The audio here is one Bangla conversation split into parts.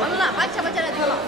wallah baca-baca dah tolong.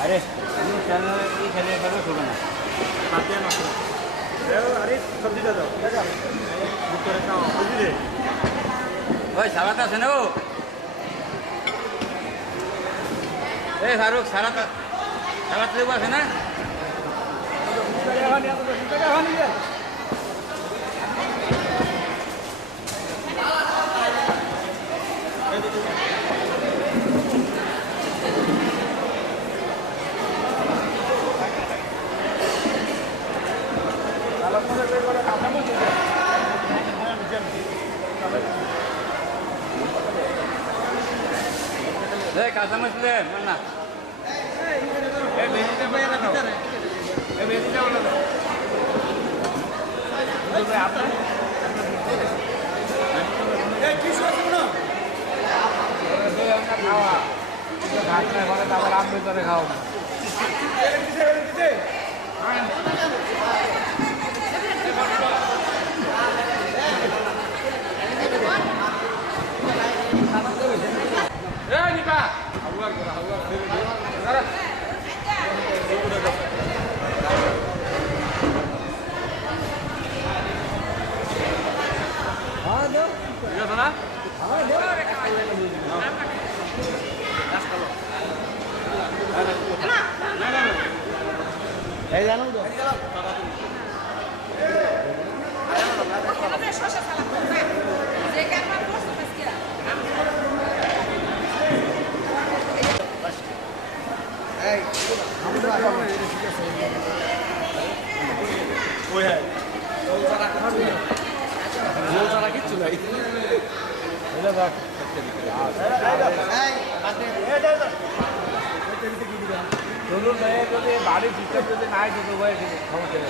अरे ये खेले करो छोड़ो ना खाते हैं मशरूम अरे सब्जी दे दो बुक कर रखा हूँ सब्जी दे ओए सालाता से ना वो ए फारूक सालाता सालाता हुआ है ना কাঁচা মাছ না খাওয়া আবার আপনি করে খাও কিচ্ছু নাই ধরুন যদি বাড়ির ভিতরে যদি নাই দিতে হয় ক্ষমা চলে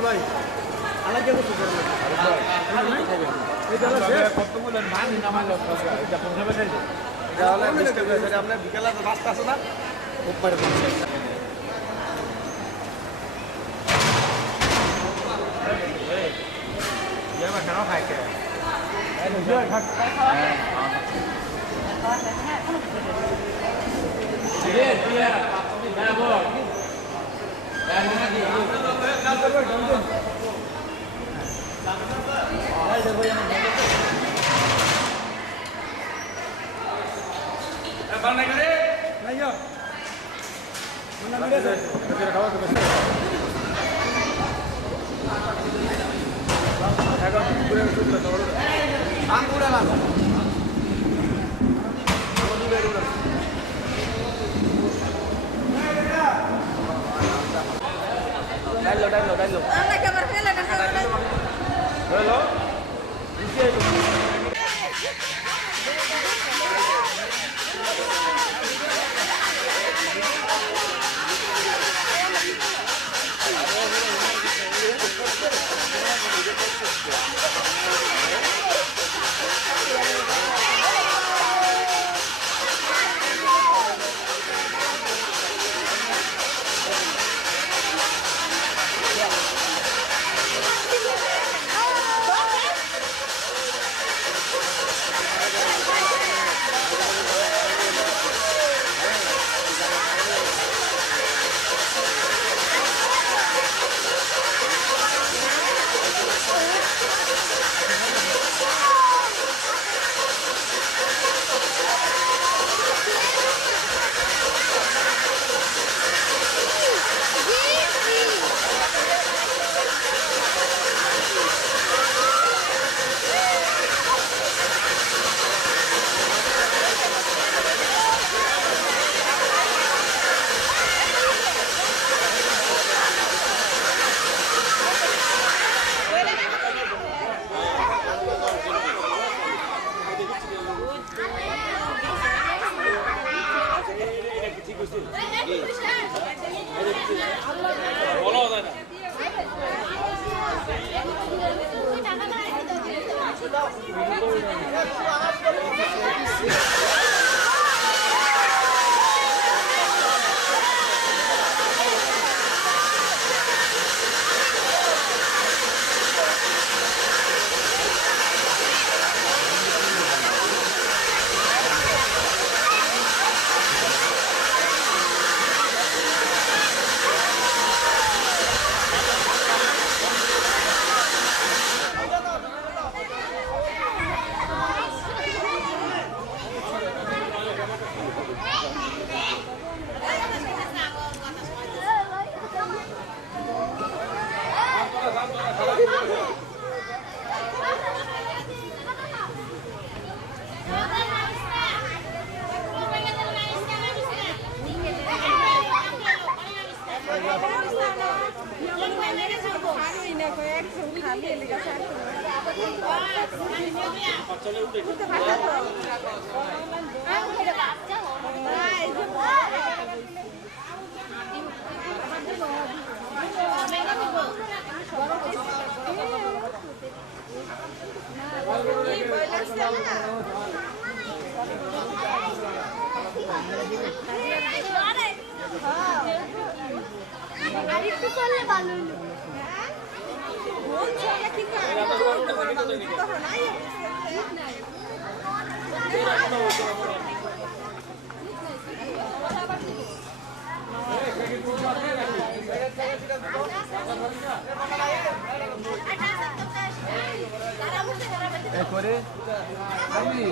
ভাই আলাদা কিছু করবে আপনার বিকেলে রাস্তা আছে না খুব পারে কেন খাইছে Anda que Marcela no আরেকটু করলে ভালো হলো বলছো কি করে আমি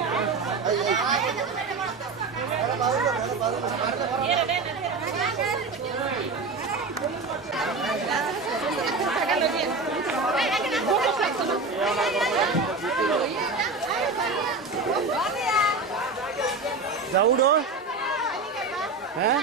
যাউডো হ্যাঁ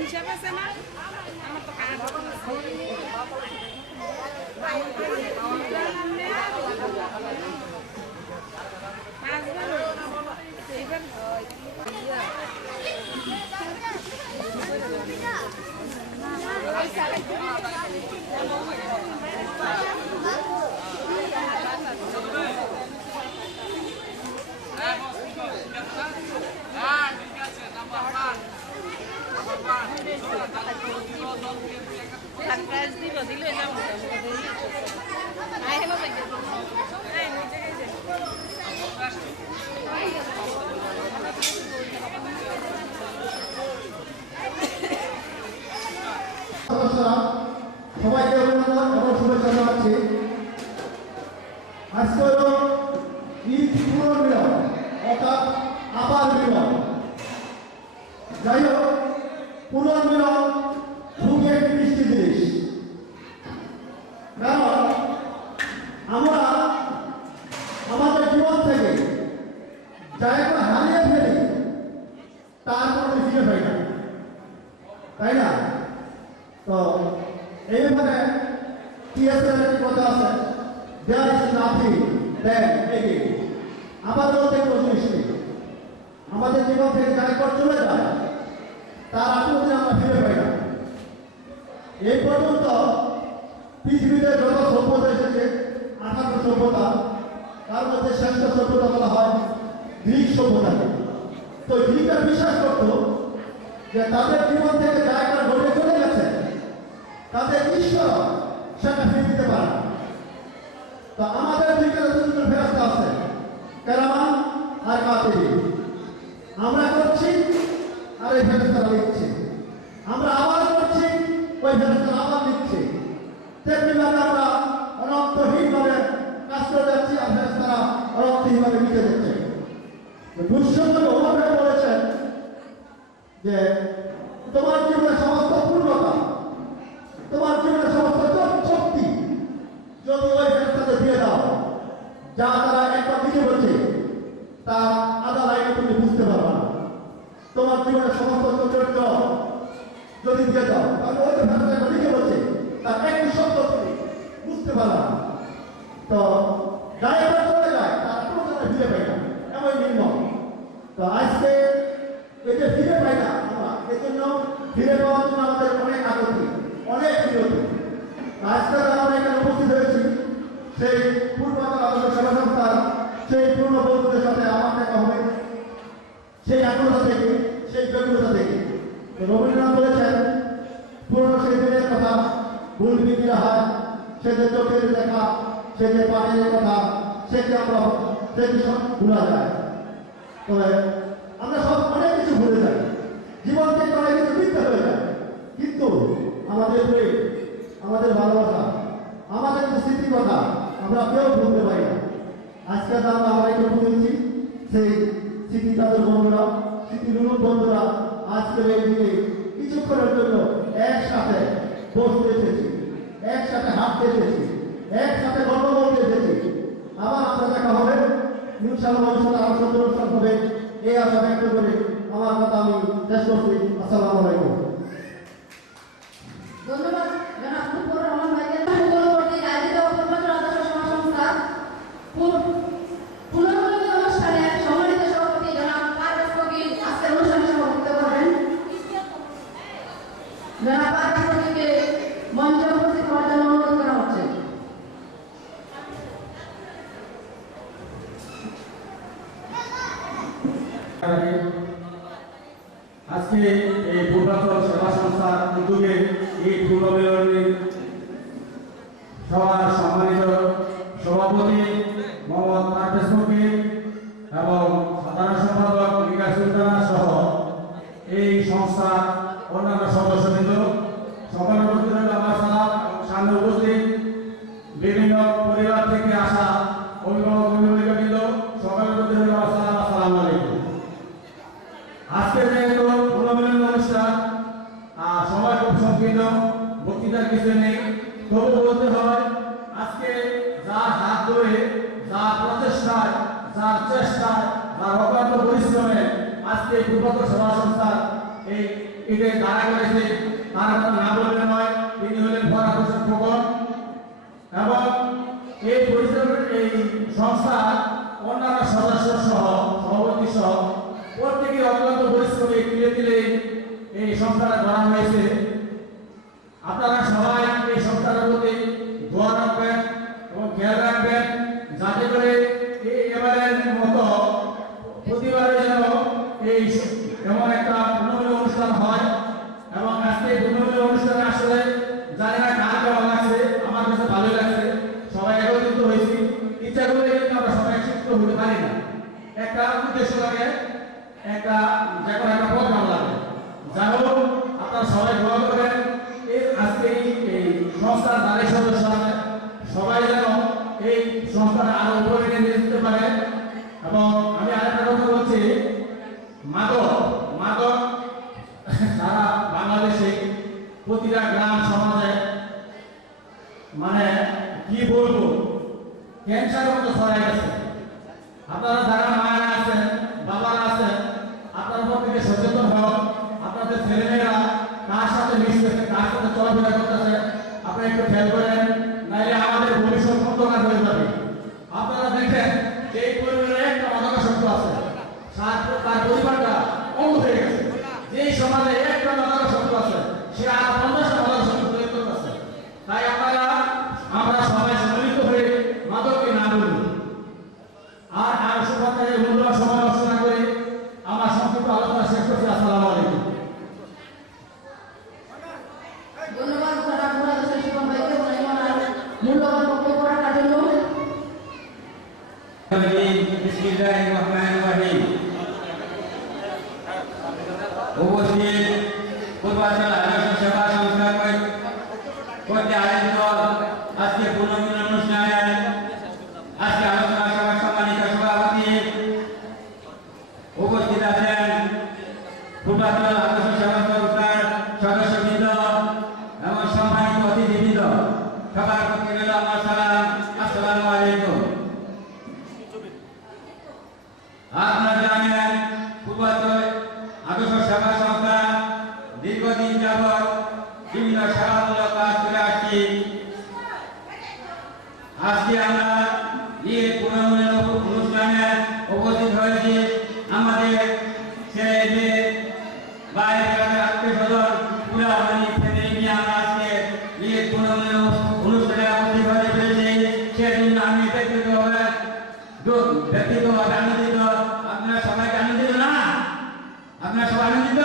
হিসাব আছে না আমার তো কাজ সবাইকে অভিনন্দন এবং শুভেচ্ছা জানাচ্ছি। আজকে হল ঈদ পুনর্মিলন অর্থাৎ আবার মিলন। যাই হোক, পুনর্মিলন খুবই একটি মিষ্টি জিনিস, কারণ আমরা আমাদের জীবন থেকে যা এখন হারিয়ে ফেলি তার কোনো ফিরে পাই না, তাই না? তো এইভাবে টিএসএর একটি কথা আছে, there is nothing then again. আমাদেরও দেখবো জিনিসটি আমাদের জীবন থেকে যা একবার চলে যায় তার আত্মহত্যা আমরা ফিরে পাই না। এই পর্যন্ত পৃথিবীতে যত সভ্যতা এসেছে 58 সভ্যতা, তার মধ্যে শ্রেষ্ঠ সভ্যতা বলা হয় গ্রিক সভ্যতাকে। তো গ্রিকরা বিশ্বাস করত যে তাদের জীবন থেকে যা একবার ঘটে চলে গেছে তাদের ঈশ্বর সেটা ফিরে দিতে পারে। তো আমাদের ভিতরে দুটো ফেরস্তা আছে, কেরামান আর কাতিব। আমরা করছি আর এই ফেরস্তারা লিখছে, আমরা আবার করছি ওই ফেরস্তারা আবার লিখছে। তেমনিভাবে আমরা অনন্তহীনভাবে কাজ করে যাচ্ছি আর ফেরস্তারা অনন্তহীনভাবে লিখে যাচ্ছে। দুঃসঙ্গে ওভাবে বলেছেন যে তোমার জীবনে সমস্ত পূর্ণতা, তোমার জীবনের সমস্ত শক্তি যদি ওই ফেরেশতাদের দিয়ে দাও, যা তারা একবার লিখে বলছে তা আধা লাইনে তুমি বুঝতে পারবে না। তোমার জীবনের সমস্ত চরিত্র যদি দিয়ে দাও তাহলে ওই ফেরেশতা একবার লিখে বলছে তার একটি শব্দ তুমি বুঝতে পারবে না। তো যা একবার চলে যায় তার কোনো জায়গায় ফিরে পাই না, এমন নির্মম। তো আজকে এতে ফিরে পাই না আমরা, এই জন্য ফিরে পাওয়ার জন্য আমাদের অনেক আগতি, অনেক বিরতি। আজকে আমরা এখানে উপস্থিত হয়েছি সেই পূর্বাঞ্চল আদর্শ সেবা সংস্থার সেই পূর্ণ বন্ধুদের সাথে আমার দেখা হবে, সেই আগ্রহতা থেকে, সেই ব্যগ্রতা থেকে। রবীন্দ্রনাথ বলেছেন পুরনো সেই দিনের কথা ভুল বিক্রিয়া হয়, সে যে চোখের দেখা, সে যে পাটের কথা, সে যে আমরা সে কি সব ভুলা যায়। তবে আমরা সব অনেক কিছু ভুলে যাই, জীবন থেকে অনেক কিছু মিথ্যা হয়ে যায়, কিন্তু আমাদের প্রেম, আমাদের ভালোবাসা, আমাদের যে স্মৃতির কথা আমরা কেউ ভুলতে পারি না। আজকে আমরা একটু বুঝেছি সেই স্মৃতি তাদের বন্ধুরা, স্মৃতি নতুন বন্ধুরা আজকের এই দিনে কিছুক্ষণের জন্য একসাথে বসতে এসেছি, একসাথে হাঁটতে এসেছি, একসাথে গল্প বলতে এসেছি। আবার আপনার দেখা হবে ইনশাআল্লাহ, ভবিষ্যতে আরো সুন্দর অনুষ্ঠান হবে, এই আশা ব্যক্ত করে আমার কথা আমি শেষ করছি। আসসালামু আলাইকুম। ধন্যবাদ জনাব মুজিবুর রহমান ভাইকে। মুঘল কর্তৃক আয়োজিত পূর্বাঞ্চল আদর্শ সমাজ সংস্থা পুনর্মিলনী অনুষ্ঠানে সম্মানিত সভাপতি জনাব পারভেজ ফকির আজকের অনুষ্ঠানে সভাপতিত্ব করবেন। জনাব পারভেজ ফকিরকে মঞ্চে উপস্থিত হওয়ার জন্য অনুরোধ করা হচ্ছে। আজকে এই পূর্বাঞ্চল সেবা সংস্থার উদ্যোগে এই পুনর্মিলনী এতে যারা করেছে তারা না বললে নয়, তিনি হলেন ফরহাদ হোসেন খোকন। এবং এই পরিচালক এই সংস্থা অন্যান্য সদস্য সহ সভাপতি সহ প্রত্যেকে অত্যন্ত পরিশ্রমে তিলে তিলে এই সংস্থাটা করা হয়েছে। আপনারা সবাই এই সংস্থাটার প্রতি দোয়া রাখবেন এবং খেয়াল রাখবেন যাতে করে এবারের মতো প্রতিবারে যেন এই এমন একটা পুনর্মিলন অনুষ্ঠান হয়। এবং আজকে পুনর্মিলন অনুষ্ঠানে আসলে জানি না কার কেমন লাগছে, আমার কাছে ভালোই লাগছে। সবাই একত্রিত হয়েছি, ইচ্ছা করলে কিন্তু আমরা সবাই একত্রিত হতে পারি না। একটা উদ্দেশ্য লাগে, একটা যে কোনো একটা প্রোগ্রাম লাগে। যাই হোক, আপনারা সবাই দোয়া করবেন আজকে এই সংস্থার নারী সদস্য সবাই যেন এই সংস্থাটা আরো উপরে নিয়ে যেতে পারে। এবং আমি আরেকটা কথা বলছি, মাদক সারা বাংলাদেশে প্রতিটা গ্রাম সমাজে মানে কি বলবো ক্যান্সারের মতো ছড়াই গেছে। আপনারা যারা মায়েরা আছেন, বাবারা আছেন, আপনার উপর থেকে সচেতন হন। আপনাদের ছেলেমেয়েরা কার সাথে মিশতেছে, কার সাথে চলাফেরা করতেছে, আপনারা একটু খেয়াল করেন, নাইলে আমাদের ভবিষ্যৎ অন্ধকার হয়ে যাবে। আপনারা দেখেন যে এই পরিবারে একটা মাদকাসক্ত আছে, তার পরিবারটা অন্ধ হয়ে গেছে। যেই সমাজে একটা মাদকাসক্ত আছে, সে আর 50টা মাদকাসক্ত তৈরি করতেছে। তাই আমরা সবাই সম্মিলিত হয়ে মাদককে না বলি। আর সুপাতায় মূল্যবান সময় নষ্ট না করে আমার সংক্ষিপ্ত আলোচনা শেষ করছি। আসসালামু আলাইকুম। ধন্যবাদ জনাব ফরহাদ হোসেন শিপন ভাইকে মূল্যবান বক্তব্য রাখার জন্য। বিসমিল্লাহিররহমানিররহিম। উপস্থিত পূর্বাঞ্চল আদর্শ সেবা সংস্থা কর্তৃক আয়োজিত আজকে পুনর্মিলন অনুষ্ঠানে আজকে আলোচনা সভার সম্মানিত সভাপতি উপস্থিত আছেন পূর্বাঞ্চল আদর্শ সেবা সংস্থার সদস্যবৃন্দ এবং সম্মানিত অতিথিবৃন্দ, সবার প্রতি রইল আমার সালাম। আসসালামু আলাইকুম। আপনারা জানেন পূর্বাঞ্চল আদর্শ সেবা সংস্থা দীর্ঘদিন যাবৎ বিভিন্ন সেবামূলক কাজ করে আসছি। আজকে আমরা এই পুনর্মিলন অনুষ্ঠানে উপস্থিত হয়েছি। আমাদের ছেলে বাইরে আত্মীয় স্বজন পুরা ফ্যামিলি নিয়ে আমরা আজকে এই পুনর্মিলন অনুষ্ঠানে উপস্থিত হতে পেরেছি। সেজন্য আমি ব্যক্তিগতভাবে আনন্দিত। আপনারা সবাই আনন্দিত না? আপনারা সবাই আনন্দিত?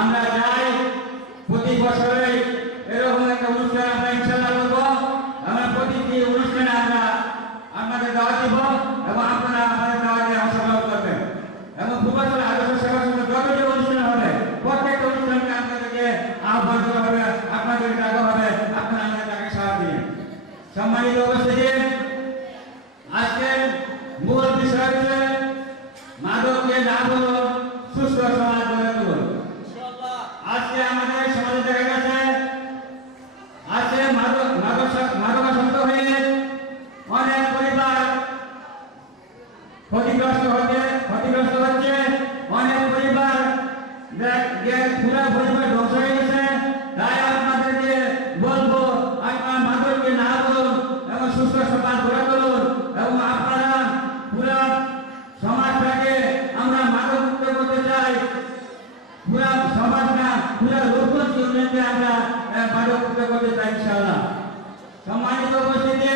আমরা চাই প্রতি বছরে এরকম একটা অনুষ্ঠান আমরা ইনশাআল্লাহ করব। আমরা প্রতিটি অনুষ্ঠানে আমরা আপনাদের দাওয়াত দিব এবং আপনারা আমাদের দাওয়াতে অংশগ্রহণ করবেন। এবং পূর্বাঞ্চল আদর্শ সেবা সংস্থা যতটি অনুষ্ঠান হবে প্রত্যেকটা অনুষ্ঠানকে আপনাদেরকে আহ্বান করা হবে, আপনাদেরকে ডাকা হবে, আপনারা আমাদের তাকে সাড়া দিন। সম্মানিত উপস্থিতি, আজকে মূল বিষয় হচ্ছে মাদককে না বলুন, সুস্থ সমাজ গড়ে তুলুন। আজকে আমাদের সমাজে দেখা গেছে আজকে মাদকাসক্ত হয়ে অনেক পরিবার ক্ষতিগ্রস্ত হচ্ছে। অনেক পরিবার পুরা পরিবার ধ্বংস হয়ে গেছে। তাই আপনাদেরকে বলবো, আপনারা মাদককে না বলুন এবং সুস্থ সমাজ গড়ে তুলুন। এবং আপনারা পুরা সমাজটাকে আমরা মাদক মুক্ত করতে চাই। পুরা সমাজ না, পুরা লোকগঞ্জ ইউনিয়নকে আমরা মাদক মুক্ত করতে চাই ইনশাআল্লাহ। সম্মানিত উপস্থিতি,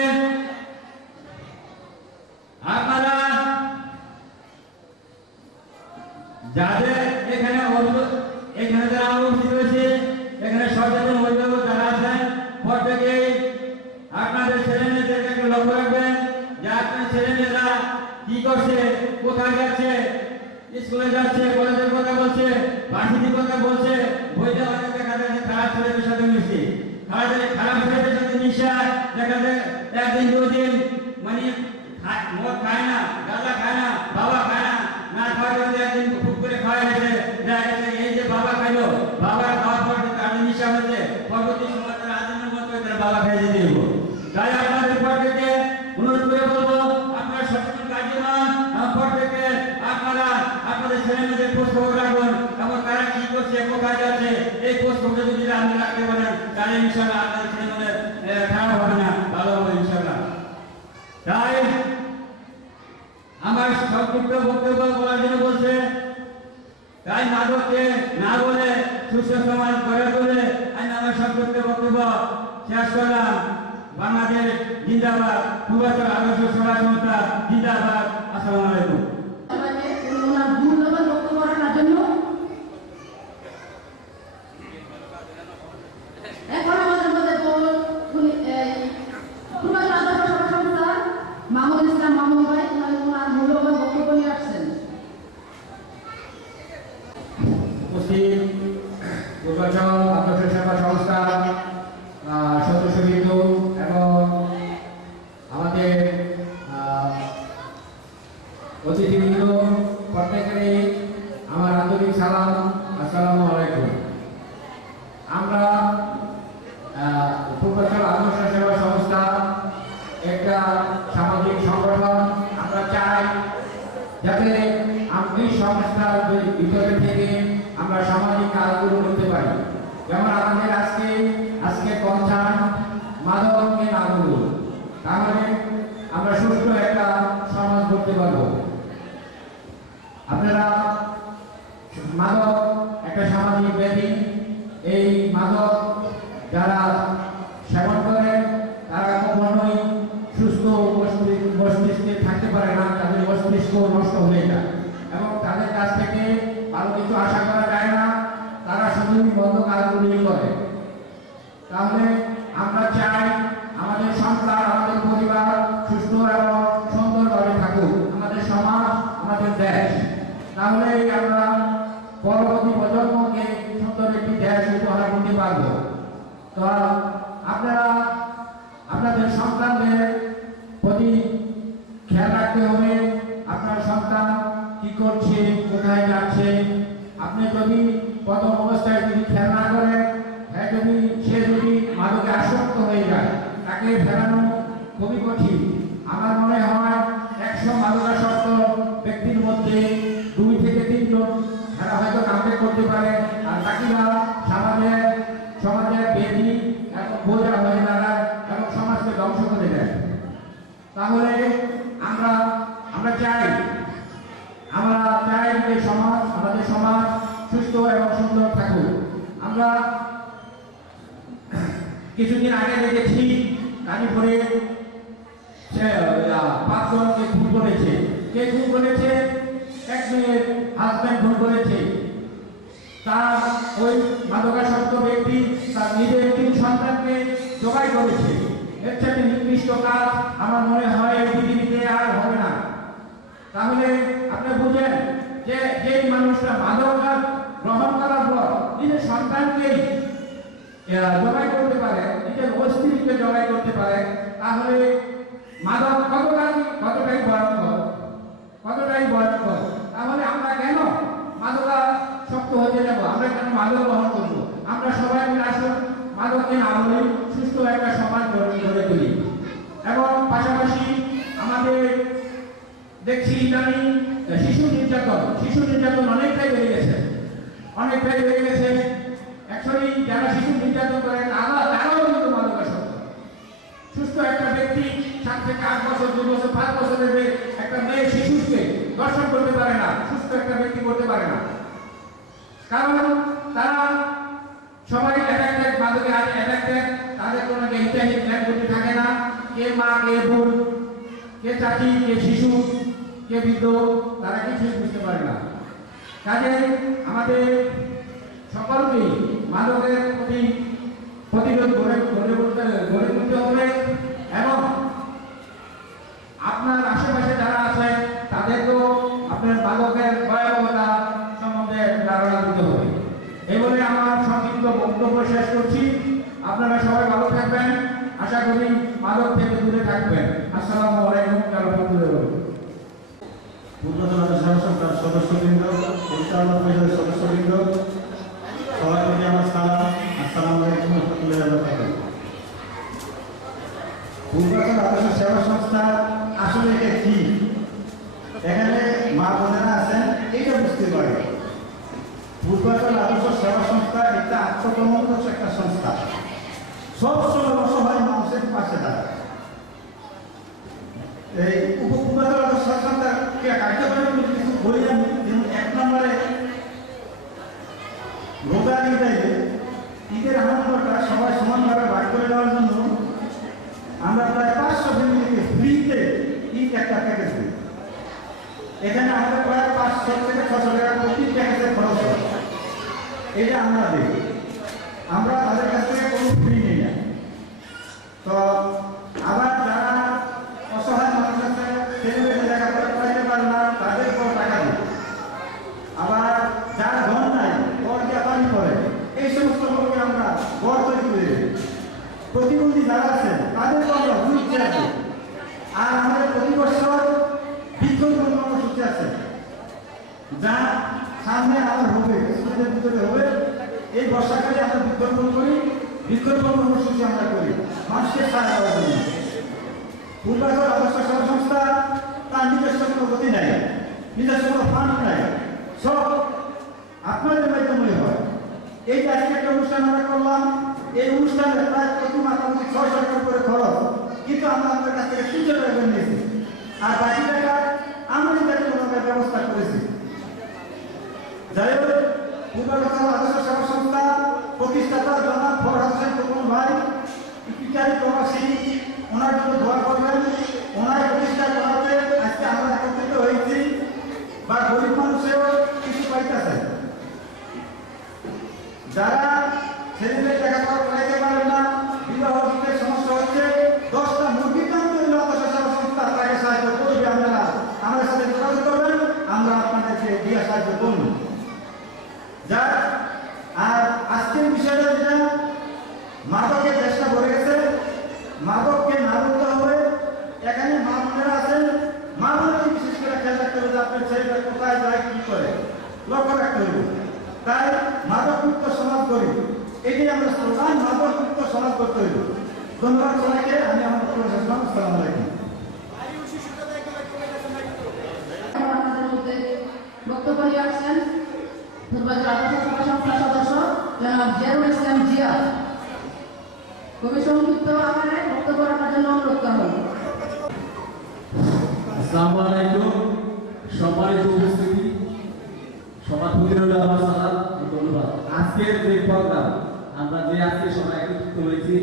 আপনারা যাদের এখানে যারা উপস্থিত হয়েছে, এখানে সচেতন অভিভাবক যারা আছেন, প্রত্যেকেই আপনাদের ছেলে মেয়েদেরকে একটু লক্ষ্য রাখবেন যে আপনার ছেলে মেয়েরা কি করছে, কোথায় যাচ্ছে, স্কুলে যাচ্ছে, কলেজের কথা বলছে, ভার্সিটির কথা বলছে, বইতে অনেক দেখা যাচ্ছে খারাপ ছেলেদের সাথে মিশছে। খারাপ ছেলেদের সাথে মিশা দেখা যায় একদিন দুদিন মানে মদ খায় না, গাঁজা খায় না, বাবা খায় না, না খাওয়া একদিন খুব করে খাওয়া গেছে। দেখা গেছে এই যে বাবা খাইলো, বাবা খাওয়ার পর তাদের মিশা হচ্ছে, পরবর্তী সময় তারা আদিনের মতো তারা বাবা খাই যেতে দিব। তাই আপনাদের প্রত্যেককে অনুরোধ করে বলবো, আপনারা সচেতন কাজী হন। প্রত্যেকে আপনারা আপনাদের ছেলে মেয়েদের কাজ আছে, এই পোস্টটা যদি আপনি রাখতে পারেন তাহলে ইনশাআল্লাহ আপনাদের ছেলেমেয়ে খারাপ হবে না, ভালো হবে ইনশাআল্লাহ। তাই আমার সংক্ষিপ্ত বক্তব্য বলার জন্য বলছে, তাই মাদককে না বলে সুস্থ সমাজ গড়ে তোলে আমি আমার সংক্ষিপ্ত বক্তব্য শেষ করলাম। বাংলাদেশ জিন্দাবাদ, পূর্বাচল আদর্শ সেবা সংস্থা জিন্দাবাদ। আসসালামু আলাইকুম। সবাইকে ওনার মূল্যবান বক্তব্য রাখার জন্য এখন আমাদের মধ্যে পূর্বাচল আদর্শ সেবা সংস্থা মামুন ইসলাম মামুন ভাই ওনার মূল্যবান বক্তব্য নিয়ে আসছেন। উপস্থিত পূর্বাচল আদর্শ সেবা সংস্থা সদস্যবৃন্দ এবং আমাদের অতিথিবৃন্দ, প্রত্যেকেরই আমার আন্তরিক সালাম, আসসালামু আলাইকুম। আমরা পূর্বাচল আদর্শ সেবা সংস্থা একটা সামাজিক সংগঠন। আমরা চাই যাতে এই সংস্থার ভিতরে থেকে আমরা সামাজিক কাজগুলো করতে পারি। যেমন আমাদের আজকে কনসার্ন মাদককে না বলুন, তাহলে আমরা সুষ্ঠু একটা সমাজ করতে পারবো। আপনারা মাদক একটা সামাজিক ব্যাধি। এই মাদক যারা সেবন করে তারা কখনোই সুস্থ মস্তিষ্কে থাকতে পারে না, তাদের মস্তিষ্ক নষ্ট হয়ে যায় এবং তাদের কাছ থেকে ভালো কিছু আশা করা যায় না, তারা শুধুই বন্ধ কাজগুলি করে। তাহলে আমরা চাই আমাদের সন্তান, আমাদের পরিবার সুস্থ এবং সুন্দরভাবে থাকুক, আমাদের সমাজ, আমাদের দেশ। তাহলে আমরা পরবর্তী প্রজন্মকে সুন্দর একটি দেশ উপহার দিতে পারবো। তো আপনারা আপনাদের সন্তানদের প্রতি খেয়াল রাখতে হবে। আপনার সন্তান কি করছে, কোথায় যাচ্ছে। আপনি যদি প্রথম অবস্থায় যদি খেয়াল না করেন, সে যদি মাদকে আসক্ত হয়ে যায়, তাকে ফেরানো খুবই কঠিন। আমার মনে হয় 100 মাদকাসক্ত ব্যক্তির মধ্যে 2 থেকে 3 জন এরা হয়তো কামকে করতে পারে, আর বাকিরা সমাজের বেদি এবং বোঝা হয়ে দাঁড়ায় এবং সমাজকে ধ্বংস করে দেয়। তাহলে আমরা চাই যে আমাদের সমাজ সুস্থ এবং সুন্দর থাকুক। আমরা কিছুদিন আগে দেখেছি গাজীপুরে 5 জনকে খুন করেছে। কে খুন করেছে? এক মেয়ের হাজব্যান্ড খুন করেছে। তার ওই মাদকাসক্ত ব্যক্তি তার নিজের 3 সন্তানকে জবাই করেছে। এর চেয়ে নিকৃষ্ট কাজ আমার মনে হয় পৃথিবীতে আর হবে না। তাহলে আপনি বুঝেন যে যেই মানুষটা মাদক গ্রহণ করার পর নিজের সন্তানকেই জবাই করতে পারে, নিজের স্ত্রীকে জবাই করতে পারে, তাহলে মাদক কতটাই ভয়ঙ্কর। তাহলে আমরা কেন মাদকাসক্ত হতে যাব? আমরা কেন মাদক গ্রহণ করবো? আমরা সবাই মিলে আসুন মাদককে না বলে সুস্থ একটা সমাজ গড়ে তুলি। এবং পাশাপাশি আমাদের দেখছি ইদানিং শিশু নির্যাতন অনেকটাই বেড়ে গেছে। অ্যাকচুয়ালি যারা শিশু নির্যাতন করে তারাও কিন্তু মাদকাসক্ত। সুস্থ একটা ব্যক্তি 7 থেকে 8 বছর, 2 বছর, 5 বছরের একটা মেয়ে শিশুকে দর্শন করতে পারে না, সুস্থ একটা ব্যক্তি করতে পারে না। কারণ তারা সবাই মাদকে অ্যাডাক্টেড, তাদের কোনো ইতিহাসিক জ্ঞান বুদ্ধি থাকে না। কে মা, কে বোন, কে চাচি, কে শিশু, কে বৃদ্ধ, তারা কিছুই বুঝতে পারে না। কাজে আমাদের সকলকেই মাদকের প্রতি প্রতিরোধ গড়ে তুলতে হবে এবং আপনার আশেপাশে যারা আছে তাদেরকেও আপনার মাদকের ভয়াবহতা সম্বন্ধে ধারণা দিতে হবে। এই বলে আমার সংক্ষিপ্ত বক্তব্য শেষ করছি। আপনারা সবাই ভালো থাকবেন, আশা করি মাদক থেকে দূরে থাকবেন। আসসালামু আলাইকুম ওয়া রাহমাতুল্লাহি। পূর্বাচল আদর্শ সেবা সংস্থার সদস্যবৃন্দ, পরিচালনা পরিষদের সদস্যবৃন্দ, সবাই প্রতি আমার সালাম, আসসালামু আলাইকুম ওয়া রাহমাতুল্লাহি ওয়া বারাকাতুহু। পূর্বাচল আদর্শ সেবা সংস্থা আসলে এটা কি? এখানে মা বোনেরা আছেন, এইটা বুঝতে পারে। পূর্বাচল আদর্শ সেবা সংস্থা একটা আত্মকর্মদক্ষ একটা সংস্থা, সবসময় অসহায় মানুষের পাশে দাঁড়ায়। এই উপপূর্বাচল আদর্শ সেবা সংস্থা কার্যকরী কিছু বলি আমি, কিন্তু 1 নম্বরে রোজা ঈদের আনন্দটা সবাই সমানভাবে ভাগ করে দেওয়ার জন্য আমরা প্রায় 500 ফ্যামিলিকে ফ্রিতে ঈদ একটা প্যাকেজ দিই। এখানে আমাদের প্রায় 500 থেকে 600 টাকা প্রতি প্যাকেজের খরচ হয়, এটা আমরা দিই। আমরা তাদের কাছ থেকে কোনো ফ্রি নিই না। তো আবার যারা অসহায় মানুষ আছে, ছেলেমেয়েদের লেখাপড়া করাইতে পারে না, তাদেরকেও টাকা দিই। আবার যার ধন নাই, ঘর জাপানি করে, এই সমস্ত লোককে আমরা ঘর তৈরি করে দিই। প্রতিবন্ধী যারা আছে তাদেরকে আমরা হুইল চেয়ার দিই। আর আমাদের প্রতি বছর বৃক্ষরোপণ কর্মসূচি আছে, যা সামনে আবার হবে, স্কুলের ভিতরে হবে। এই বর্ষাকালে আমরা বৃক্ষরোপণ করি, বৃক্ষরোপণ কর্মসূচি আমরা করি মানুষকে সাহায্য করার জন্য। পূর্বাচল আদর্শ সেবা সংস্থা তার নিজস্ব কোনো গতি নাই, নিজস্ব কোনো ফান্ড নাই, সব আপনাদের মাধ্যমে হয়। এই যে আজকে একটা অনুষ্ঠান আমরা করলাম, এই অনুষ্ঠানে প্রায় প্রতি মাতামতি 600 টাকা করে খরচ, কিন্তু আমরা আপনার কাছ থেকে 300 টাকা করে নিয়েছি। আর বাকি টাকা আমরা নিজেদের ব্যবস্থা করেছি। যাই হোক, পূর্বাচল আদর্শ সেবা সংস্থা প্রতিষ্ঠাতা জনাব ফরহাদ হোসেন খোকন ভাই, ইপিকারি প্রবাসী, ওনার জন্য দোয়া করবেন। ওনার প্রতিষ্ঠা করাতে আজকে আমরা একত্রিত হয়েছি, বা গরিব মানুষেও কিছু পাইতেছে। যারা ছেলেমেয়ে লেখাপড়া করাইতে পারেন না, বিবাহ দিতে সমস্যা হচ্ছে, 10টা মুরগির দাম তৈরি আদর্শ সেবা সংস্থা তাকে সাহায্য করবে। আপনারা আমাদের সাথে যোগাযোগ করবেন, আমরা আপনাদেরকে দিয়ে সাহায্য করব। যা আর আজকের বিষয়টা যেটা, মাদকের চেষ্টা করে গেছে, মাদককে না বলতে হবে। এখানে মা বোনেরা আছেন, মা বোনেরা বিশেষ করে খেয়াল রাখতে হবে যে আপনার ছেলেটা কোথায় যায়, কি করে, লক্ষ্য রাখতে হবে। তাই মাদক মুক্ত সমাজ করি, এটাই আমরা স্লোগান, মাদক মুক্ত সমাজ করতে হইব। ধন্যবাদ সবাইকে। আমি আমার আসসালামু আলাইকুম। আমাদের মধ্যে বক্তব্য নিয়ে আসছেন পূর্বাচল আদর্শ সেবা সংস্থার সদস্য জনাব জিয়ারুল ইসলাম জিয়া। খুবই সংক্ষিপ্ত আকারে বক্তব্য রাখার জন্য অনুরোধ করা হল। আসসালামু আলাইকুম, সম্মানিত উপস্থিতি, সভাপতির আমার সালাম, ধন্যবাদ। আজকের যে প্রোগ্রাম আমরা যে আজকে সবাই একত্রিত হয়েছি,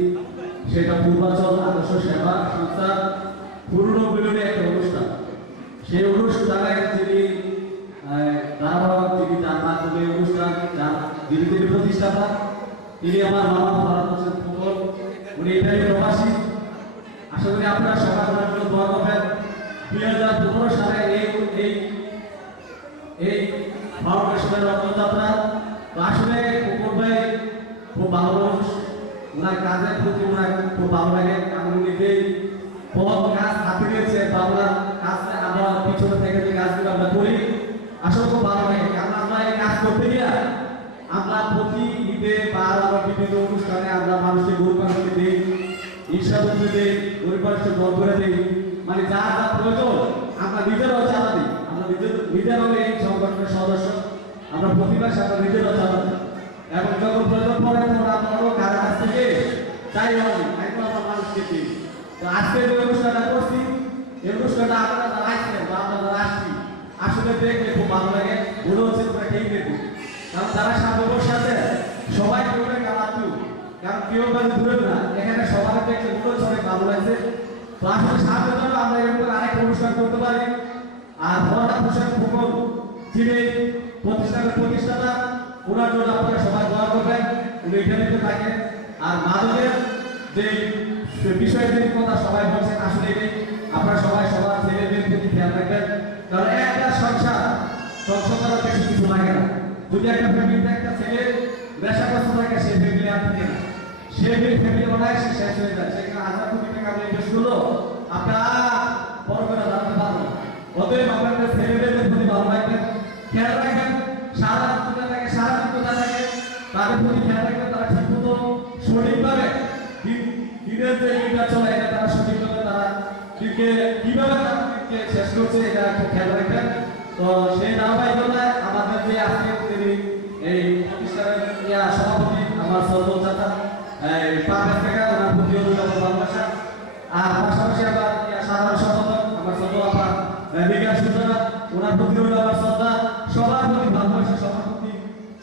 সেটা পূর্বাচল আদর্শ সেবা সংস্থার পুরনো মিলনে একটা অনুষ্ঠান। সেই অনুষ্ঠানে যিনি ধারক, যিনি যার মাধ্যমে অনুষ্ঠান, যিনি প্রতিষ্ঠাতা, তিনি আমার মামা ফরহাদ হোসেন খোকন। উনি এটাই প্রবাসী। আশা করি আপনারা সবাই ওনার জন্য দোয়া করবেন। 2015 সালে এই ফাউন্ডেশনের রথযাত্রা, তো আসলে খোকন ভাই খুব ভালো মানুষ, ওনার কাজের প্রতি ওনার খুব ভালো লাগে। আমি নিজেই পথ কাজ হাতে নিয়েছে, বাংলার কাজটা আমরা পিছনে থেকে যে কাজগুলো আমরা করি, আসলে খুব ভালো লাগে। আমরা এই কাজ করতে গিয়ে আমরা প্রতি ঈদে বা আমরা বিভিন্ন অনুষ্ঠানে আমরা মানুষের গরু পাখি দিই, ঈশ্বর দিই, গরিব মানুষের দল করে দিই, মানে যা যা প্রয়োজন আমরা নিজেরাও চালা দিই। আমরা নিজেরাও এই সংগঠনের সদস্য, আমরা প্রতি মাসে আমরা নিজেরাও চালা দিই। এবং যখন প্রয়োজন পড়ে তখন আমরা কারো কাছ থেকে চাই হবে, একদম আমরা মানুষকে দিই। তো আজকে যে অনুষ্ঠানটা করছি, এই অনুষ্ঠানটা আপনারা যারা আসছেন বা আমরা যারা আসছি, আসলে দেখলে খুব ভালো লাগে, মনে হচ্ছে তোমরা ঠিক দেখবো। কারণ যারা সামনে বসে আছে সবাই কেউ কালাতু, কারণ কেউ মানে দূরে না, এখানে সবার দেখলে মনে হচ্ছে অনেক ভালো লাগছে। তো আসলে সামনে জন্য আমরা এরকম আরেকটা অনুষ্ঠান করতে পারি। আর ফরহাদ হোসেন খোকন যিনি প্রতিষ্ঠানের প্রতিষ্ঠাতা, ওনার জন্য আপনারা সবাই দোয়া করবেন, উনি এখানে থাকেন। আর মাদকের যে বিষয়টির কথা সবাই বলছেন, আসলে এটাই আপনারা সবাই সবার ছেলেদের প্রতি খেয়াল রাখবেন। কারণ একটা সংসার করার বেশি কিছু লাগে না। যদি একটা ফ্যামিলিতে একটা ছেলে নেশাগ্রস্ত থাকে, সেই ফ্যামিলি আর থাকে না, সেই ফ্যামিলি বানায় সে শেষ হয়ে যায়। সেখানে 1000 কোটি টাকা আপনি ইনভেস্ট করলো, আপনার বড় করে দাঁড়াতে পারবেন। অতএব আপনাদের ছেলেদের প্রতি ভালো রাখবেন, খেয়াল রাখবেন, সারা দিনটা থাকে, সারা দিনটা থাকে, তাদের প্রতি খেয়াল রাখবেন, তারা ঠিক মতো সঠিকভাবে দিনের যে দিনটা চলে এটা তারা সঠিকভাবে তারা দিনকে কিভাবে তারা দিনকে শেষ করছে এটা একটু খেয়াল রাখবেন। তো সেই ধারাবাহিকতায় আমাদের যে আজকে তিনি এই প্রতিষ্ঠানের সভাপতি আমার সরবত চাচা পাঁচ থেকে ওনার প্রতি অভিভাবক ভালোবাসা। আর পাশাপাশি আবার সাধারণ সম্পাদক আমার ছোট আপা বিকাশ সূচনা, ওনার প্রতি রইল আমার শ্রদ্ধা। সবার প্রতি ভালোবাসা,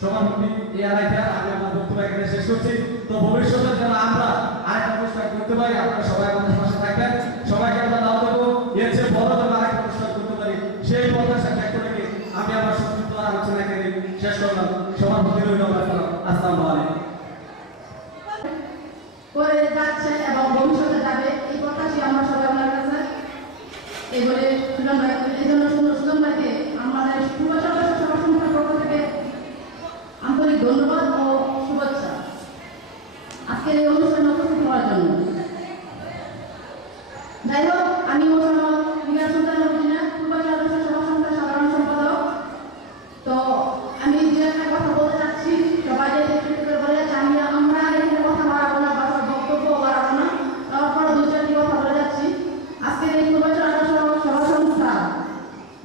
সভাপতি এই এলাকায় আমি আমার বক্তব্য এখানে শেষ করছি। তো ভবিষ্যতে যেন আমরা আরেকটা অনুষ্ঠান করতে পারি, আপনারা সবাই আমাদের পাশে থাকবেন। সবাইকে আমরা দাও দেবো, এর চেয়ে বড় যেন আরেকটা অনুষ্ঠান করতে পারি, সেই প্রত্যাশা ব্যক্ত রেখে আমি আমার সংক্ষিপ্ত আলোচনাকে শেষ করলাম। সবার প্রতি রইল আমার আসসালামু আলাইকুম। করে যাচ্ছে এবং ভবিষ্যতে যাবে এই প্রত্যাশী আমরা সবাই আপনার কাছে। এই বলে সুজন ভাই, এই জন্য সুজন ভাইকে আমাদের পূর্ব সদস্য সভা সংস্থার পক্ষ থেকে আন্তরিক ধন্যবাদ ও শুভেচ্ছা আজকের এই অনুষ্ঠানে উপস্থিত হওয়ার জন্য। যাই হোক, আমি মোহাম্মদ মিনা সুলতান মদিনা, পূর্ব সদস্য সভা সংস্থার সাধারণ সম্পাদক। তো আমি যে একটা কথা বলতে চাচ্ছি, সবাই যে বলে যাচ্ছে, আমরা এখানে কথা বাড়াবো না, বক্তব্য বাড়াবো না, তারপরে দু চারটি কথা বলে যাচ্ছি। আজকের এই পূর্ব সদস্য সভা সংস্থা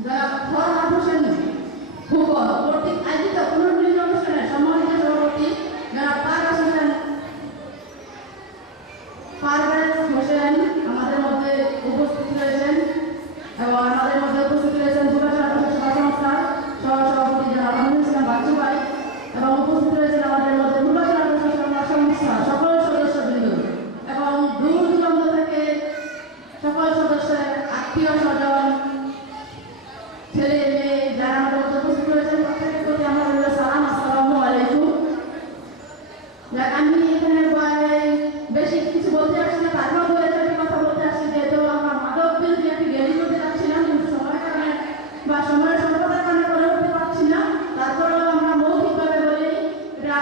যারা ফরহাদ হোসেন ভূগোল কর্তৃক আয়োজিত পুনর্মিলন অনুষ্ঠানে সম্মানিত সভাপতি যারা পারভেজ হোসেন আমাদের মধ্যে উপস্থিত রয়েছেন এবং আমাদের মধ্যে উপস্থিত রয়েছেন পূর্ব সদস্য সভা সংস্থার সহসভাপতি যারা আহমদ ইসলাম বাচ্চু ভাই এবং উপস্থিত রয়েছেন আমাদের মধ্যে পূর্ব সদস্য সভা সংস্থা সকল সদস্যবৃন্দ এবং দূর দূরান্ত থেকে সকল সদস্যের আত্মীয় স্বজন ছেলে মেয়ে যারা আমাদের মধ্যে উপস্থিত রয়েছেন প্রত্যেকের প্রতি আমার রইল সালাম, আসসালামু আলাইকুম। আমি এখানে বেশি কিছু বলতে আসছি না, তারপর দু একটা কথা বলতে আসছি। যেহেতু আমার মাদক বিরোধী একটি র্যালি করতে যাচ্ছিলাম, কিন্তু সময়ের কারণে বা সময়ের স্বল্পতার কারণে করে উঠতে পারছি না, তারপরেও আমরা মৌখিকভাবে বলি এটা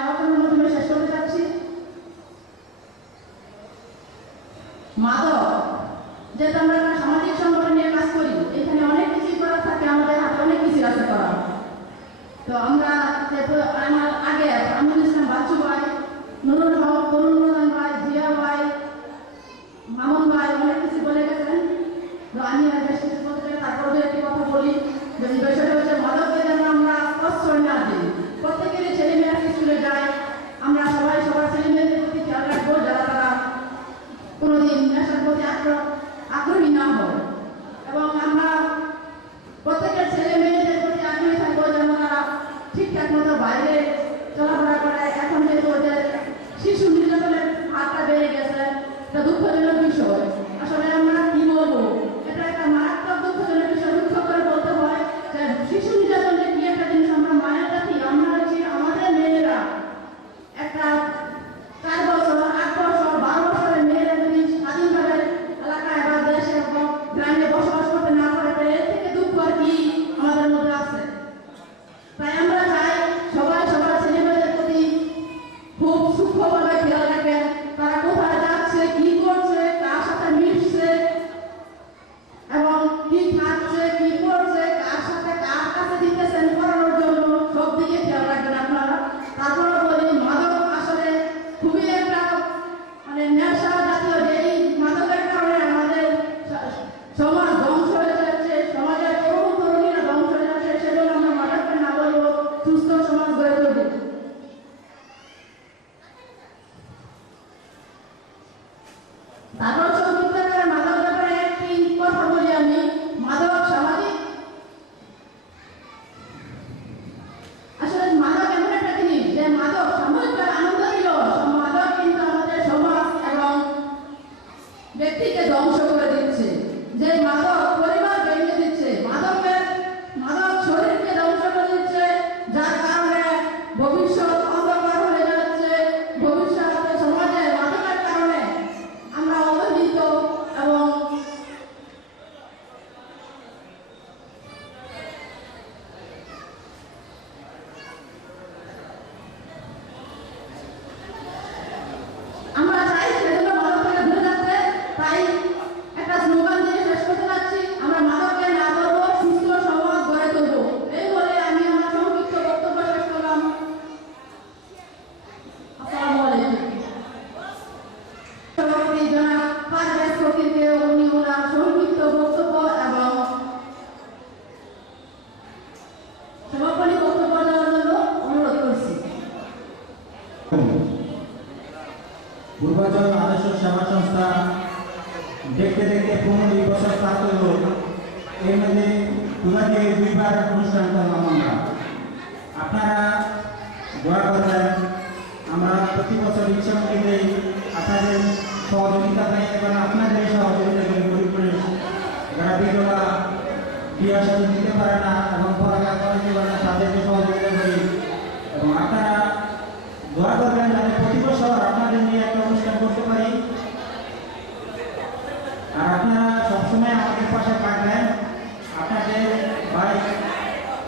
আলোচনার মাধ্যমে শেষ করতে চাচ্ছি। মাদক, যেহেতু আমরা একটা সামাজিক সংগঠন নিয়ে কাজ করি, এখানে অনেক কিছু করার থাকে, আমাদের হাতে অনেক কিছু আছে করার। তো আমরা যেহেতু আমার আগে আহমদ ইসলাম বাচ্চু ভাই, নুরুল হক, তরুণ প্রধান ভাই, জিয়া ভাই, মামুন ভাই অনেক কিছু বলে গেছেন। তো আমি আর বেশ কিছু বলতে চাই, তারপর দু একটি কথা বলি। যে বিষয়টা হচ্ছে মাদককে যেন আমরা প্রশ্রয় না দিই। প্রত্যেকেরই ছেলে মেয়েরা স্কুলে যায়, আমরা সবাই সবার ছেলে মেয়েদের প্রতি খেয়াল রাখবো যারা তারা কোনোদিন নেশার প্রতি আগ্রহী না হয়, এবং আমরা প্রত্যেকের ছেলে মেয়েদের প্রতি আগ্রহী থাকবো যেন তারা ঠিকঠাক মতো বাইরে চলাফেরা করে। এখন যেহেতু ওদের শিশু নির্যাতনের হারটা বেড়ে গেছে, এটা দুঃখজনক বিষয়। আসলে আমরা কি বলবো, এটা একটা মারাত্মক দুঃখজনক বিষয়। দুঃখ করে বলতে হয় যে শিশু নির্যাতনটা কি একটা জিনিস আমরা মায়ের কাছে, আমরা হচ্ছি আমাদের মেয়েরা একটা 4 বছর, 8 বছর, 12 বছরের মেয়েরা যদি স্বাধীনভাবে এলাকায় বা দেশে বা গ্রামে বসবাস করতে না পারে, এর থেকে দুঃখ আর কি আমাদের মধ্যে আছে। তাই আমরা চাই সবাই সবার ছেলে মেয়েদের প্রতি খুব সূক্ষ্মভাবে খেয়াল রাখেন, তারা কোথায় যাচ্ছে, কি করছে, কার সাথে মিশছে এবং কি খাচ্ছে, কি করছে, কার সাথে কার কাছে দিতেছেন করানোর জন্য সব দিকে খেয়াল রাখবেন আপনারা। তারপরে বলি, মাদক আসলে খুবই একটা নেশা জাতীয়, যেই মাদকের কারণে আমাদের সমাজ ধ্বংস হয়ে যাচ্ছে, সমাজের তরুণ তরুণীরা ধ্বংস হয়ে যাচ্ছে। সেজন্য আমরা মাদককে না বলবো, সুস্থ সমাজ গড়ে তুলব। তারপর সংক্ষিপ্ত মাদক ব্যাপারে একটি কথা বলি আমি। মাদক সামাজিক, আসলে মাদক এমন একটা জিনিস যে মাদক সাময়িক আনন্দ দিল, মাদক কিন্তু আমাদের সমাজ এবং ব্যক্তিকে ধ্বংস করে দিচ্ছে। যে মাদক পরিবার ভেঙে দিচ্ছে, মাদক শরীরকে ধ্বংস করে দিচ্ছে, যার কারণে ভবিষ্যৎ অন্ধকার হয়ে যাচ্ছে। ভবিষ্যতে সমাজে মাদকের কারণে আমরা অবহেলিত পূর্বাচল আদর্শ সেবা সংস্থা দেখতে দেখতে 15 বছর পার হলো। এর মধ্যে দুবারে 2বার অনুষ্ঠান করলাম আমরা। আপনারা দোয়া করবেন, আমরা প্রতি বছর ইচ্ছা মধ্যে আপনাদের সহযোগিতা পাই এবং আপনাদের সহযোগিতা করে যারা বিধবা বিয়ে সাথে দিতে পারে না এবং পড়ালেখা করতে পারে না তাদেরকে সহযোগিতা করি। এবং আপনারা দোয়া করবেন যাতে প্রতি বছর আপনাদের নিয়ে একটা অনুষ্ঠান করতে পারি। আর আপনারা সবসময় আমাদের পাশে থাকবেন। আপনাদের ভাই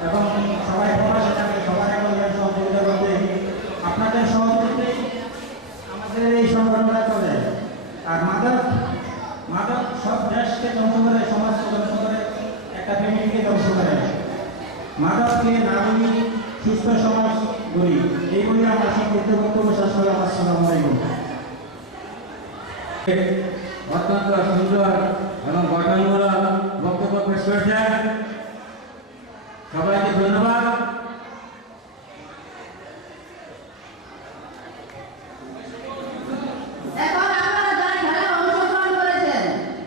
এবং সবাই প্রবাসে থাকে, সবাই আমাদের সহযোগিতা করতে, আপনাদের সহযোগিতায় আমাদের এই সংগঠনটা চলে। আর মাদক সব দেশকে ধ্বংস করে, সমাজকে ধ্বংস করে, একটা ফ্যামিলিকে ধ্বংস করে। মাদককে না বলি সুস্থ সমাজ গড়ি, এই বলে আমরা সংক্ষিপ্ত বক্তব্য শেষ করলাম। আসসালামু আলাইকুম। অত্যন্ত সুন্দর এবং গঠনমূলক বক্তব্য পেশ করেছেন, সবাইকে ধন্যবাদ। এখন আপনারা যারা খেলায় অংশগ্রহণ করেছেন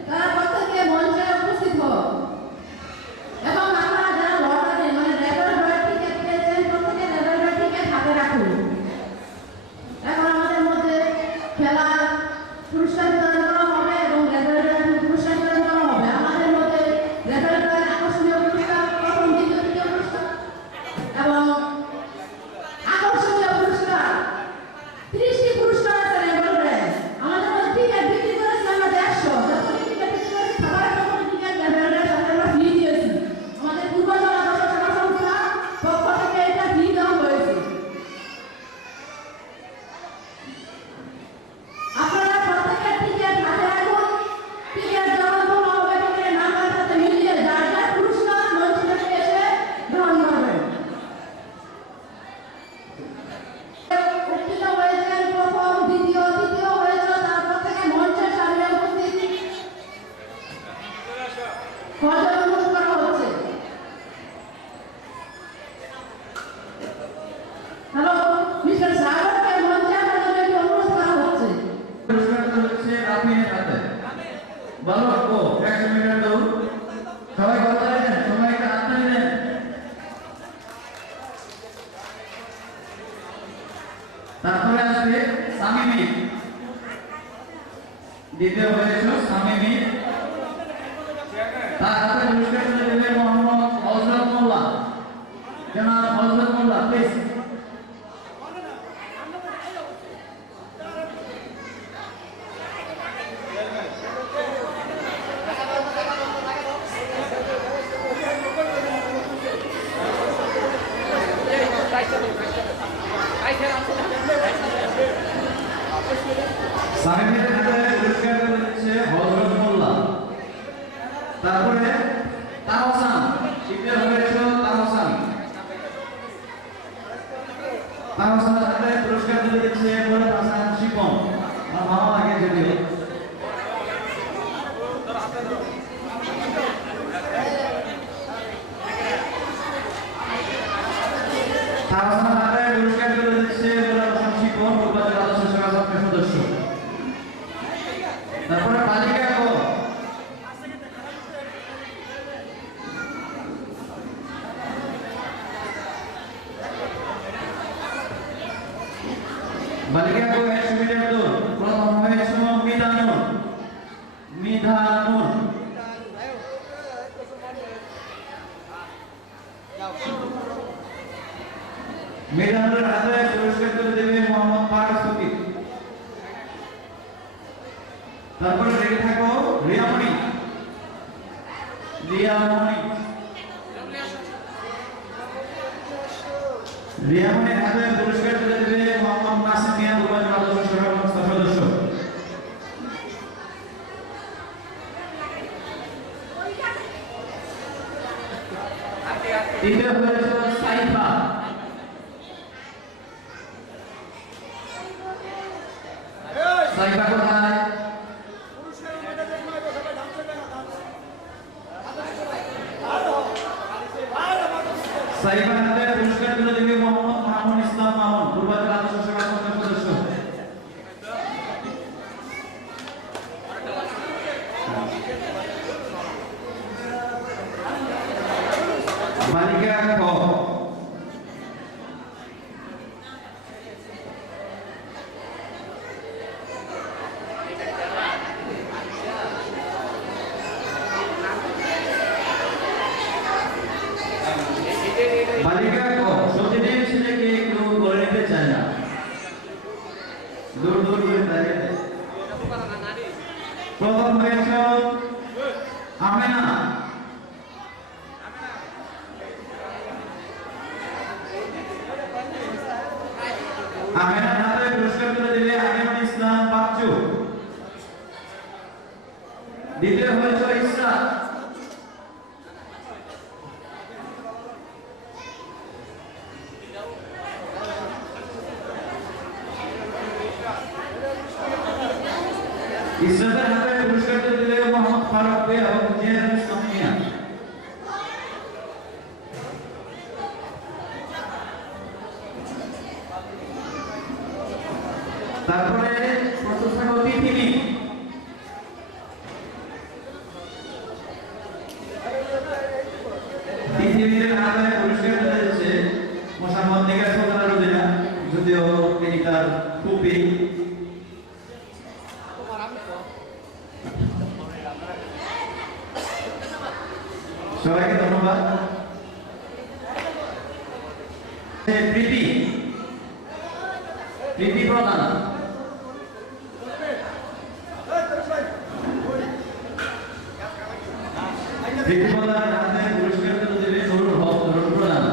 তারা প্রত্যেকে মঞ্চে উপস্থিত হোক। এবং আপনারা যারা লটারি মানে রেজাল্ট টিকিট পেয়েছেন প্রত্যেকে রেজাল্ট টিকিট হাতে রাখুন। এখন আমাদের মধ্যে খেলার পুরস্কার বিতরণ করা হবে এবং রেজাল্টের পুরস্কার বিতরণ করা হবে। আমাদের মধ্যে রেজাল্টের আকর্ষণীয় পুরস্কার, প্রথম দ্বিতীয় তৃতীয় পুরস্কার এবং আকর্ষণীয় পুরস্কার 30টি পুরস্কার আছে রেজাল্টে। আমাদের মধ্যে টিকিট বিক্রি করেছে আমরা 150, যখন টিকিট বিক্রি করেছি খাবারের তখন টিকিট রেজাল্টের সাথে আমরা ফ্রি দিয়েছি। আমাদের পূর্বাচল আদর্শ সেবা সংস্থা পক্ষ থেকে এটা ফ্রি দেওয়া হয়েছে। আপনারা প্রত্যেকে টিকিট হাতে রাখুন। টিকিট যখন তোলা হবে টিকিটের নাম্বারের সাথে মিলিয়ে যার যার পুরস্কার মঞ্চ থেকে এসে গ্রহণ করবেন। উত্তীর্ণ হয়েছেন প্রথম, দ্বিতীয়, তৃতীয় হয়েছে, তারপর থেকে মঞ্চের সামনে উপস্থিত হওয়ার অনুরোধ করা হচ্ছে। হ্যালো, মিস্টার সাগরকে মঞ্চে আসার জন্য একটু অনুরোধ করা হচ্ছে। পুরস্কারটা হচ্ছে রাফিনের হাতে। বলো ও 100 মিটার দৌড়, সবাই কথা বলেন, সবাই একটা হাত তালি দেন। তারপরে আসবে সামিমি, দ্বিতীয় হয়েছে সামিমি। তার হাতে পুরস্কার তুলে দেবে মোহাম্মদ হযরত মোল্লা, জনাব হযরত মোল্লা, প্লিজ। সামিমের হাতে পুরস্কার তুলে দিচ্ছে হযরত মোল্লা। তারপরে তাহসান, দ্বিতীয় হয়েছে তাহসান। তাহসানের হাতে পুরস্কার তুলে দিচ্ছে বলে হাসান শিপন, আমার ভালো লাগে যদিও। তাহসানের হাতে পুরস্কার তুলে দিচ্ছে বলে হাসান শিপন, পূর্বাচল আদর্শ সেবা সংস্থার সদস্য। তারপরে বালিকা গো, বালিকা গো 100 মিটার দৌড়, প্রথম হয়েছে মিধানুর। মিধানুরের হাতে পুরস্কার তুলে দেবে মোহাম্মদ ফারুক ফকির। তারপরে রেখে থাকো রিয়ামণি। রিয়ামণির হাতে পুরস্কার তুলে দেবে মোহাম্মদ নাসিম মিয়া, পূর্বাচল আদর্শ সেবা সংস্থার সদস্য। তৃতীয় হয়েছে সাইফা। সাইফা কোথায়? সাইফার হাতে পুরস্কার তুলে দেবে মোহাম্মদ মামুন ইসলাম মামুন, পূর্বাচল আদর্শ সেবা সংস্থার সদস্য। খ বালিকা ক সতীনের ছেলেকে কেউ বলে নিতে চায় না, দূর দূর করে দাঁড়িয়ে দেয়। প্রথম হয়েছে আমেনা, আমেনার হাতে পুরস্কার তুলে দিলে আমিনুল ইসলাম বাচ্চু। দ্বিতীয় হয়েছে ইসরা, ইসরাতের হাতে পুরস্কার তুলে দিলে মোহাম্মদ ফারুক বে এবং জিয়াদ ইসলাম মিয়া। তারপরে প্রশংসা তিথিনি, তিথিনির হাতে পুরস্কার তুলে দিচ্ছে মোসাম্মদ নিগার সুলতানা রুজিনা, যদিও তিনি তার ফুপি। সবাইকে ধন্যবাদ। প্রীতি, প্রীতি প্রধান, প্রীতি প্রধান হাতে পুরস্কার তুলে দেবে নুরুল হক নুরুল প্রধান।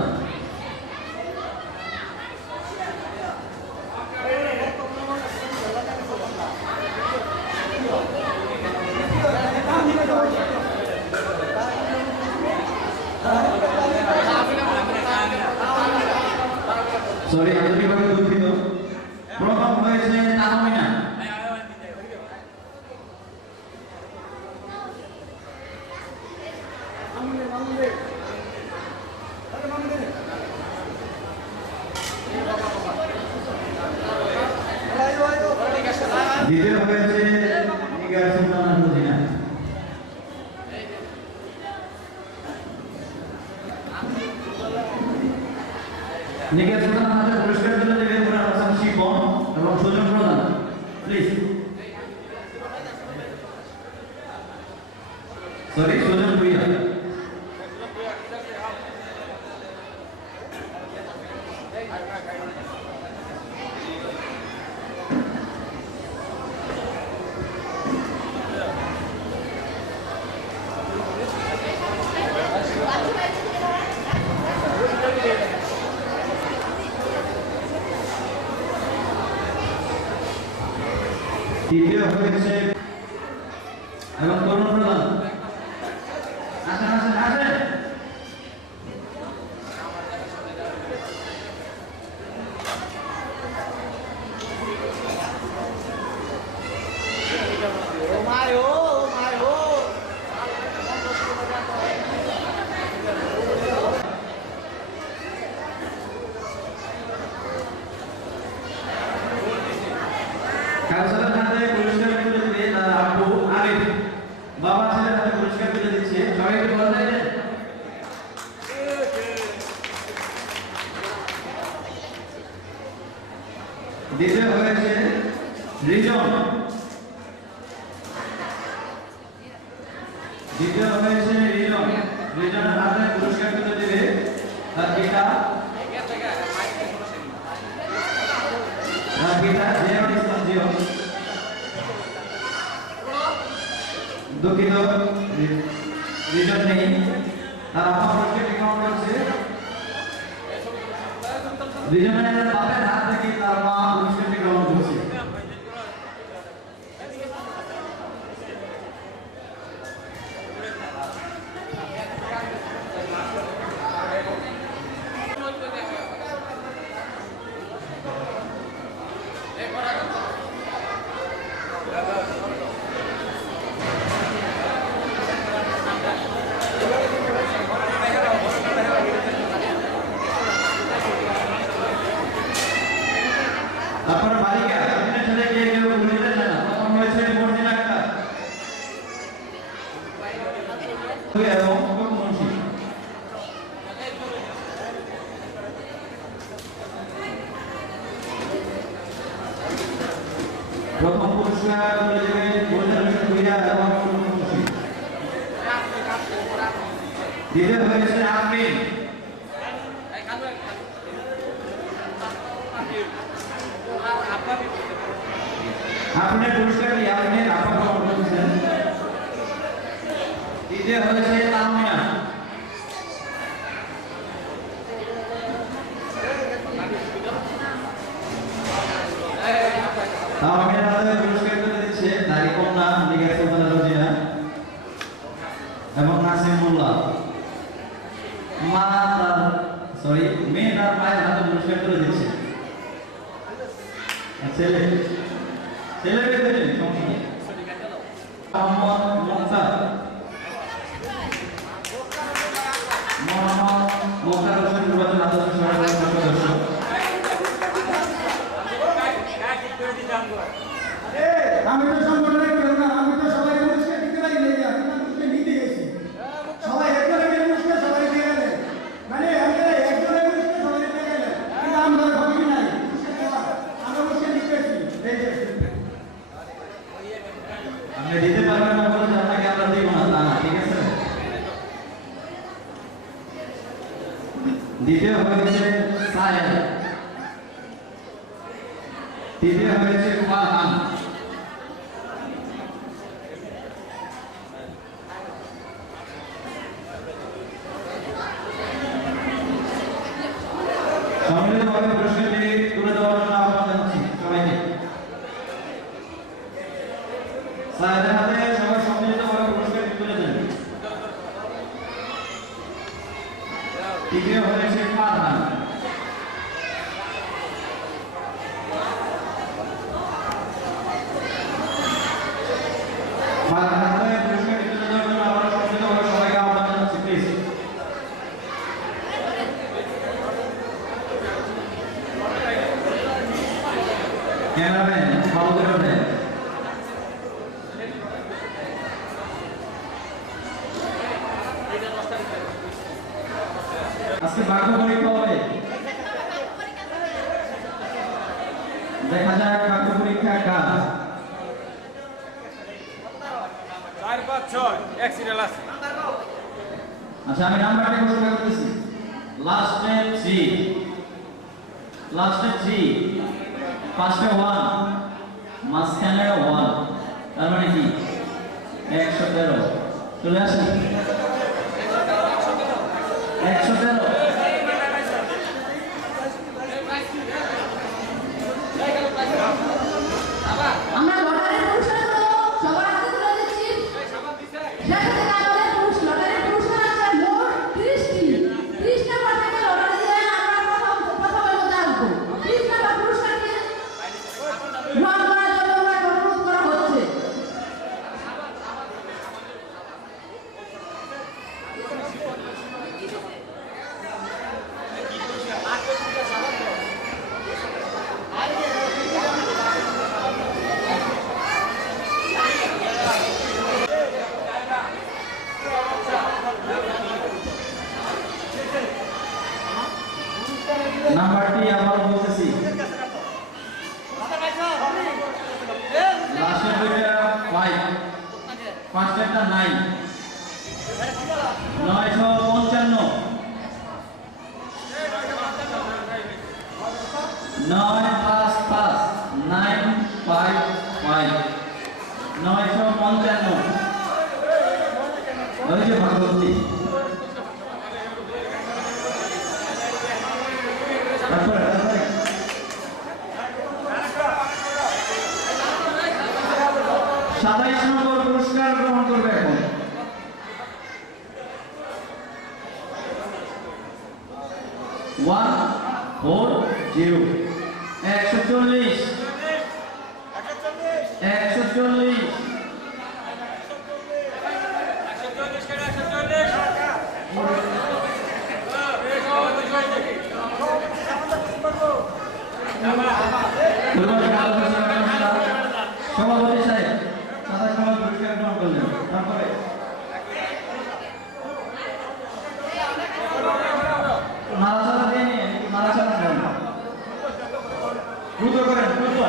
সরি, আন্তরিকভাবে দুঃখিত। প্রথম হয়েছে তাহমিনা, দ্বিতীয় হয়েছে নিগার সুলতানা রুজিনা। নিগার সুলতানা হাতে পুরস্কার তুলে দেবে মুরাদ হাসান শিপন এবং সুজন প্রধান। Please, sorry, Sujan Bhuiya. তৃতীয় হয়েছে এবং তরুণ প্রধান। আসেন আসেন আসেন। কাউসারের হাতে পুরস্কার তুলে দিলে তার আব্বু আরিফ, বাবা ছেলের হাতে পুরস্কার তুলে দিচ্ছে। সবাইকে বলতে দেন। দ্বিতীয় হয়েছে রিজন, দ্বিতীয় হয়েছে রিজন। রিজনের হাতে পুরস্কার তুলে দেবে তার পিতা, তার পিতা জিয়াউল ইসলাম জিও। দুঃখিত, রিজন নেই, তার আম্মা পুরস্কারটি গ্রহণ করছে। রিজনের বাপের হাত থেকে তার মা পুরস্কারটি গ্রহণ করছে। তারপর বালিকা, সতীনের ছেলেকে কেউ বলে নিতে চায় না। প্রথম হয়েছে মর্জিন আক্তার এবং মুন্সি। প্রথম পুরস্কার তুলে দেবেন পরিচালক ক্রীড়া এবং সুন্দরী। দ্বিতীয় হয়েছে আমিন। আপনার পুরস্কারটি আপনি আপা গ্রহণ করেছেন। তৃতীয় হয়েছে তামিনা। তামিনা আমাদের পুরস্কার তুলে দিচ্ছে নারী কন্যা লিগা সুলতানা রোজিনা এবং নাসিম মোল্লা। মেয়ে তার মায়ের হাতে পুরস্কার তুলে দিচ্ছে। ছেলে ছেলেকে দেবেন সমস্যা নেই। মোহাম্মদ মুক্তার হোসেন নির্বাচন আদর্শ সরকারের সদস্য। আমি তো সংগঠনের কেউ না, আমি তো সবাই পুরস্কার দিতে পারি না, আমি তো পুরস্কার নিতে গেছি। সবাই একজনের পুরস্কার সবাই দিয়ে গেলে, মানে একজনের পুরস্কার সবাই দিয়ে গেলে, কিন্তু আমরা ভাবি নাই আমরা পুরস্কার নিতে গেছি। আপনি দিতে পারবেন না বলে আপনাকে আমরা দিব না তা না, ঠিক আছে। দ্বিতীয় হয়েছে সায়েদ, তৃতীয় হয়েছে ফারহান। সম্মিলিতভাবে পুরস্কারটি তুলে দেওয়ার জন্য আহ্বান জানাচ্ছি সবাইকে। সায়েদের হাতে সবাই সম্মিলিতভাবে পুরস্কারটি তুলে দেন। তৃতীয় হয়েছে ফারহান। ফারহান হাতে পুরস্কারটি তুলে দেওয়ার জন্য আবার সম্মিলিতভাবে সবাইকে আহ্বান জানাচ্ছি প্লিজ। ক্যামেরাম্যান ভালো করে দেন। আজকে ভাগ্য পরীক্ষা হবে, দেখা যাক ভাগ্য পরীক্ষা কাজ। 4 5 6 এক সিরিয়াল আছে। আচ্ছা আমি নাম্বারটা ঘোষণা করতেছি। লাস্টে 3, ফার্স্টে 1, মাঝখানে 1, তার মানে কি 113। চলে আসেন 113। আমরা লটারির পুরস্কারগুলো সবার হাতে তুলে দিচ্ছি। শেষ হতে না হলে লটারির পুরস্কার আছে মোট 30টি। 30 নাম্বার থেকে লটারি দিয়ে আমরা প্রথমের মধ্যে আসবো। 30 নাম্বার পুরস্কারকে গ্রহণ করার জন্য আমরা অনুরোধ করা হচ্ছে। নাম্বারটি আবার বলতেছি। লাস্টের দুইটা 5, ফার্স্টেরটা 9, 955, 955, 955, 955। ওই যে ভাগবতী। তারপরে 27 নম্বর পুরস্কার গ্রহণ করবে এখন। 140, 140, 140, 140। সভাপতি সাহেব 27 নম্বর পুরস্কার গ্রহণ করলেন। তারপরে নাড়াচাড়া দিয়ে নিয়ে নাড়াচাড়া দেন, দ্রুত করেন দ্রুত।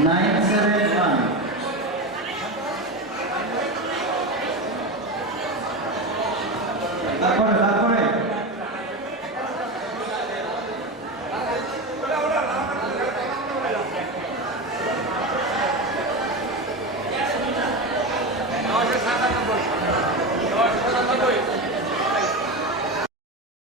9